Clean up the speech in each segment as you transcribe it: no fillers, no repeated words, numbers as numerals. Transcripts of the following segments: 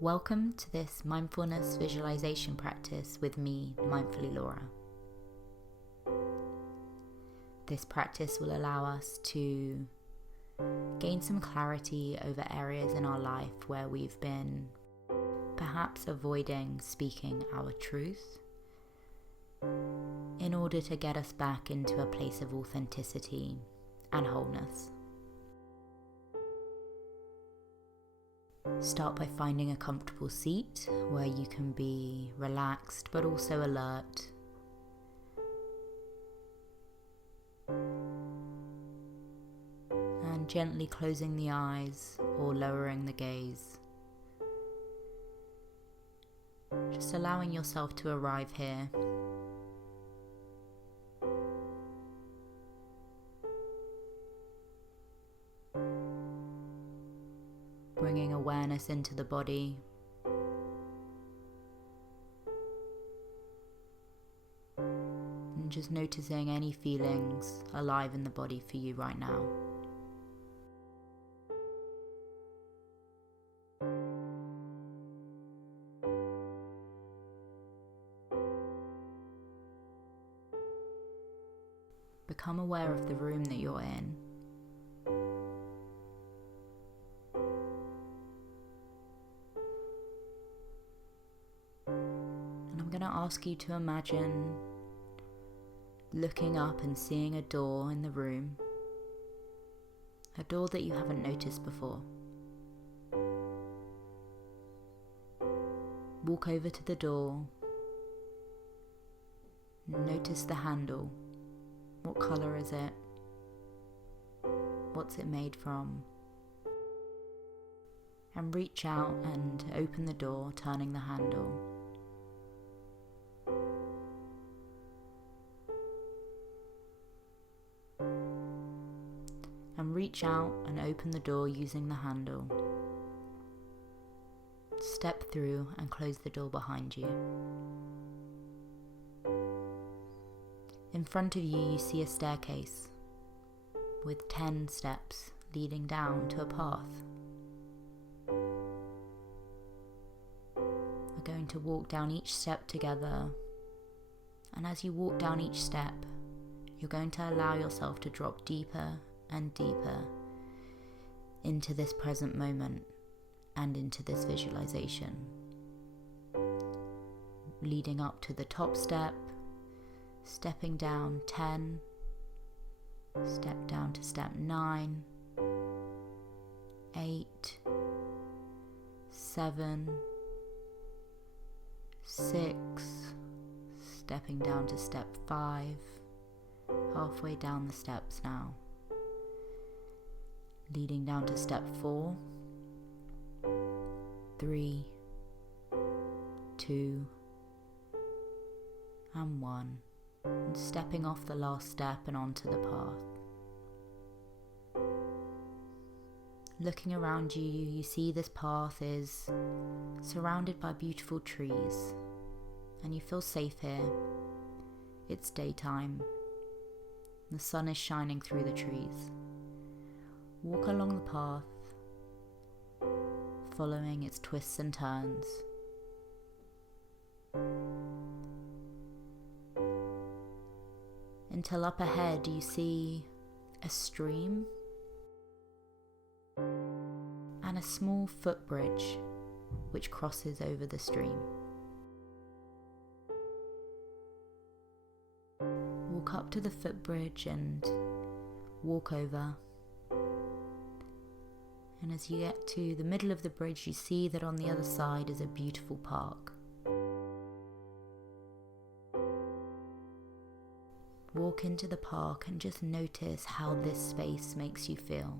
Welcome to this mindfulness visualization practice with me, Mindfully Laura. This practice will allow us to gain some clarity over areas in our life where we've been perhaps avoiding speaking our truth in order to get us back into a place of authenticity and wholeness. Start by finding a comfortable seat where you can be relaxed but also alert. And gently closing the eyes or lowering the gaze. Just allowing yourself to arrive here. Bringing awareness into the body. And just noticing any feelings alive in the body for you right now. Become aware of the room that you're in. I'm going to ask you to imagine looking up and seeing a door in the room, a door that you haven't noticed before. Walk over to the door, notice the handle. What colour is it? What's it made from? And reach out and open the door, turning the handle. And reach out and open the door using the handle. Step through and close the door behind you. In front of you, you see a staircase with 10 steps leading down to a path. We're going to walk down each step together, and as you walk down each step, you're going to allow yourself to drop deeper and deeper into this present moment and into this visualization. Leading up to the top step, stepping down 10, step down to step 9, 8, 7, 6, stepping down to step 5, halfway down the steps now. Leading down to step 4, 3, 2, and 1. And stepping off the last step and onto the path. Looking around you, you see this path is surrounded by beautiful trees, and you feel safe here. It's daytime. The sun is shining through the trees. Walk along the path, following its twists and turns. Until up ahead you see a stream and a small footbridge which crosses over the stream. Walk up to the footbridge and walk over. And as you get to the middle of the bridge, you see that on the other side is a beautiful park. Walk into the park and just notice how this space makes you feel.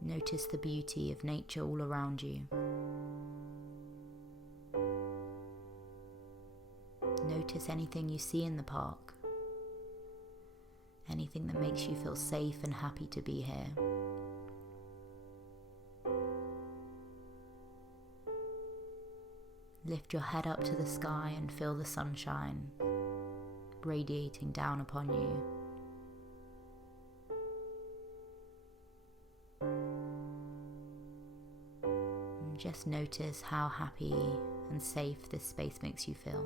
Notice the beauty of nature all around you. Notice anything you see in the park. Anything that makes you feel safe and happy to be here. Lift your head up to the sky and feel the sunshine radiating down upon you. just notice how happy and safe this space makes you feel.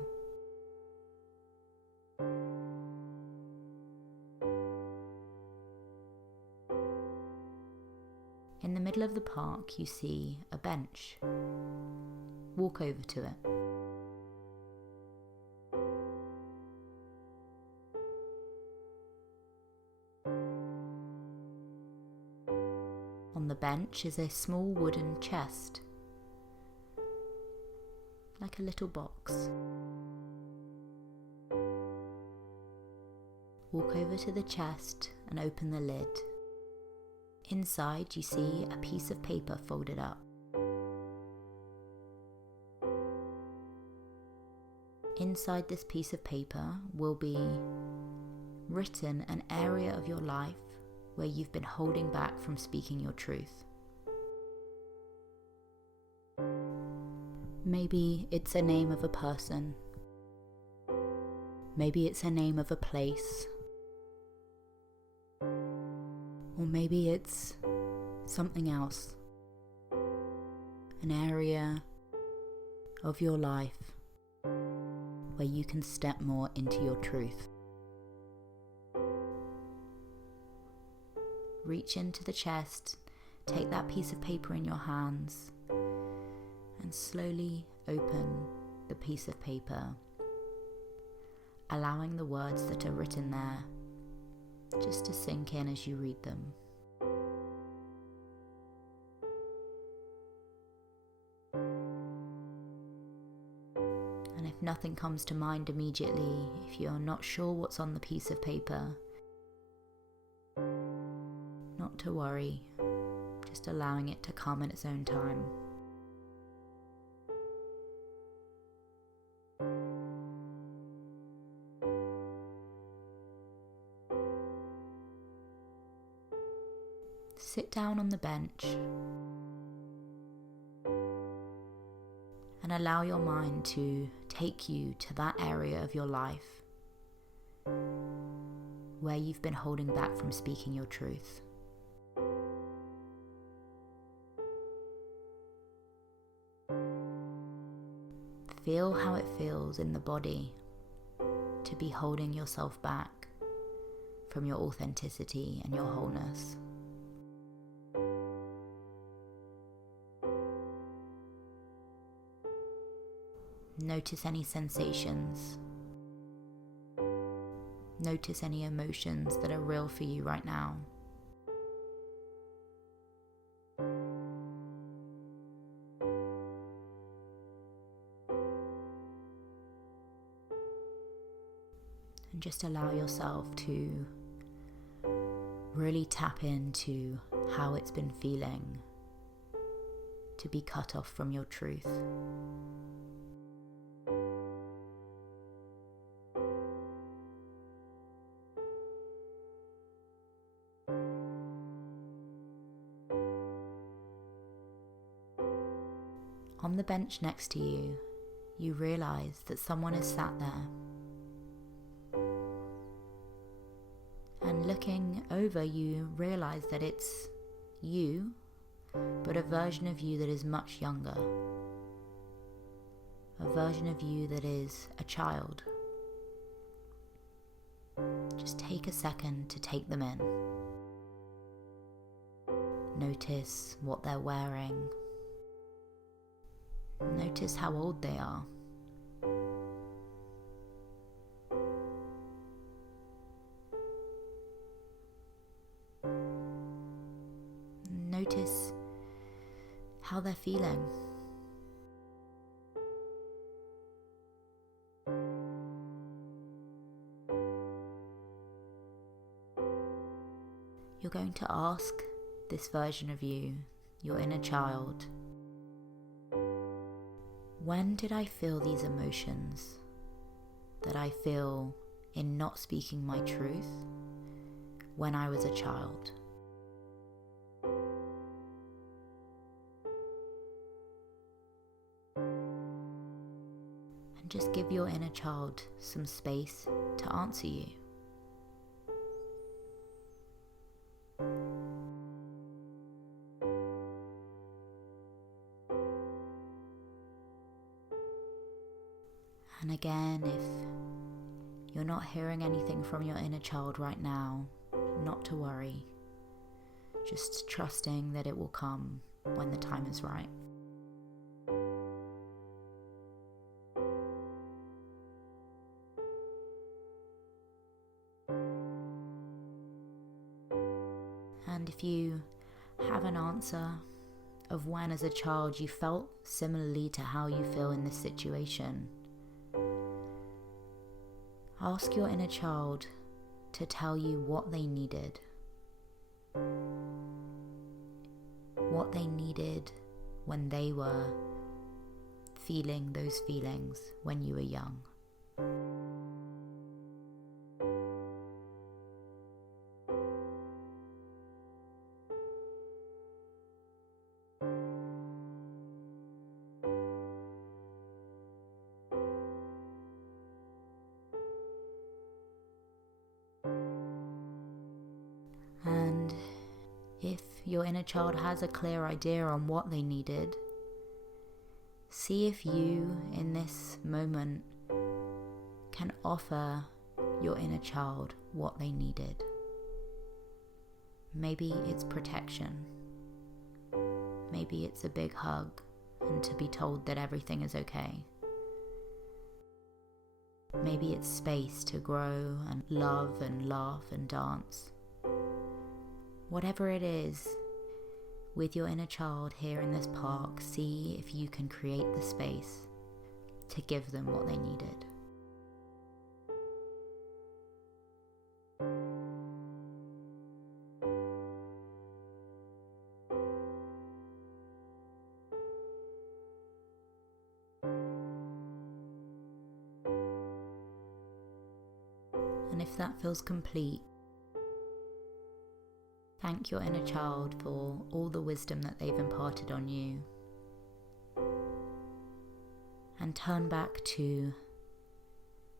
In the middle of the park, you see a bench. Walk over to it. On the bench is a small wooden chest, like a little box. Walk over to the chest and open the lid. Inside you see a piece of paper folded up. Inside this piece of paper will be written an area of your life where you've been holding back from speaking your truth. Maybe it's a name of a person. Maybe it's a name of a place. Or maybe it's something else. An area of your life where you can step more into your truth. Reach into the chest, take that piece of paper in your hands, and slowly open the piece of paper, allowing the words that are written there just to sink in as you read them. And if nothing comes to mind immediately, if you're not sure what's on the piece of paper, not to worry, just allowing it to come in its own time. Sit down on the bench and allow your mind to take you to that area of your life where you've been holding back from speaking your truth. Feel how it feels in the body to be holding yourself back from your authenticity and your wholeness. Notice any sensations. Notice any emotions that are real for you right now. And just allow yourself to really tap into how it's been feeling to be cut off from your truth. On the bench next to you, you realise that someone is sat there. And looking over, you realise that it's you, but a version of you that is much younger. A version of you that is a child. Just take a second to take them in. Notice what they're wearing. Notice how old they are. Notice how they're feeling. You're going to ask this version of you, your inner child, when did I feel these emotions that I feel in not speaking my truth when I was a child? And just give your inner child some space to answer you. again, if you're not hearing anything from your inner child right now, not to worry. Just trusting that it will come when the time is right. And if you have an answer of when as a child you felt similarly to how you feel in this situation, ask your inner child to tell you what they needed. What they needed when they were feeling those feelings when you were young. And if your inner child has a clear idea on what they needed, see if you, in this moment, can offer your inner child what they needed. Maybe it's protection. Maybe it's a big hug and to be told that everything is okay. Maybe it's space to grow and love and laugh and dance. Whatever it is, with your inner child here in this park, see if you can create the space to give them what they needed. And if that feels complete, thank your inner child for all the wisdom that they've imparted on you. And turn back to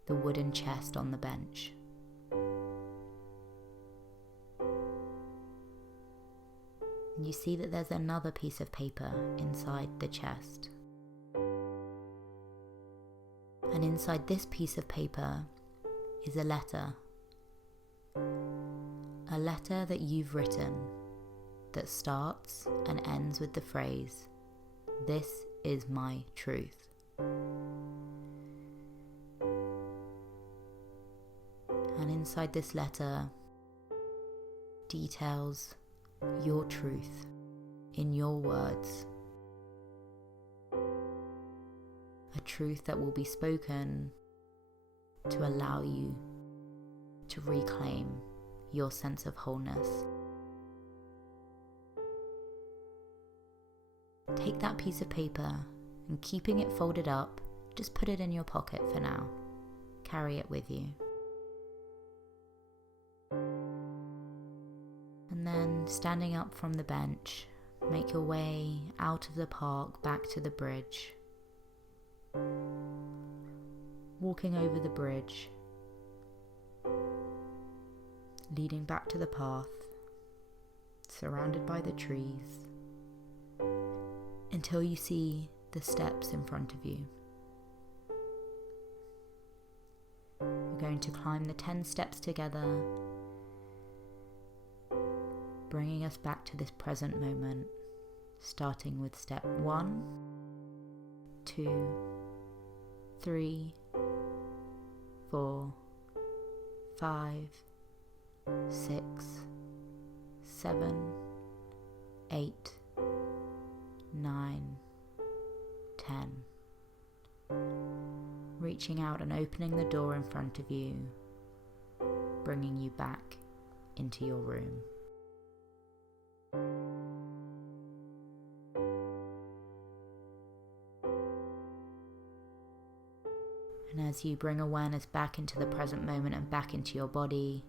the wooden chest on the bench. And you see that there's another piece of paper inside the chest. And inside this piece of paper is a letter. A letter that you've written that starts and ends with the phrase, "This is my truth." And inside this letter details your truth in your words. A truth that will be spoken to allow you to reclaim your sense of wholeness. Take that piece of paper and, keeping it folded up, just put it in your pocket for now. Carry it with you. And then, standing up from the bench, make your way out of the park back to the bridge. Walking over the bridge, leading back to the path, surrounded by the trees, until you see the steps in front of you. We're going to climb the 10 steps together, bringing us back to this present moment, starting with step 1, 2, 3, 4, 5, 6, 7, 8, 9, 10. Reaching out and opening the door in front of you, bringing you back into your room. And as you bring awareness back into the present moment and back into your body,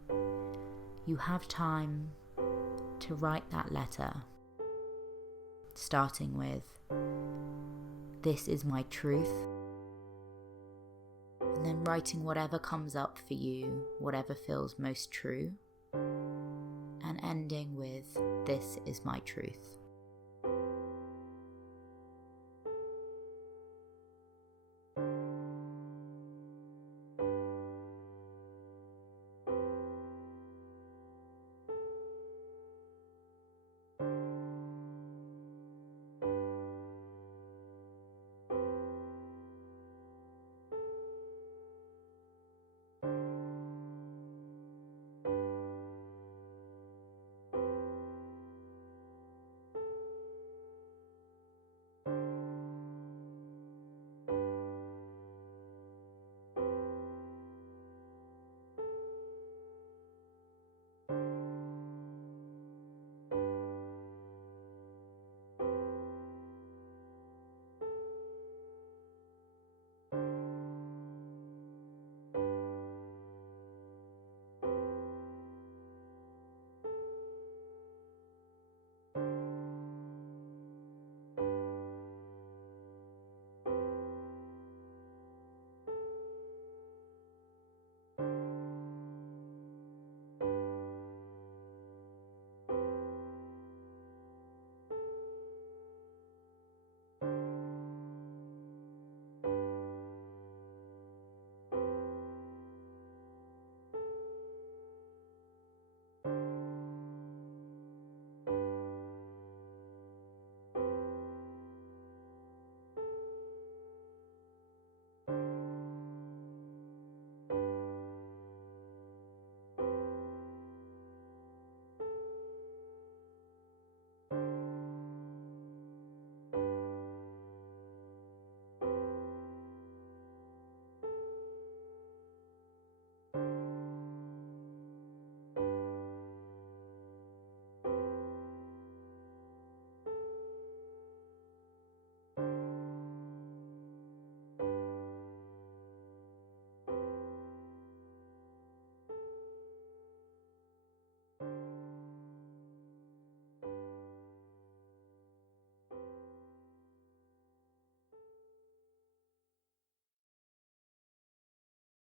you have time to write that letter, starting with, "This is my truth," and then writing whatever comes up for you, whatever feels most true, and ending with, "This is my truth."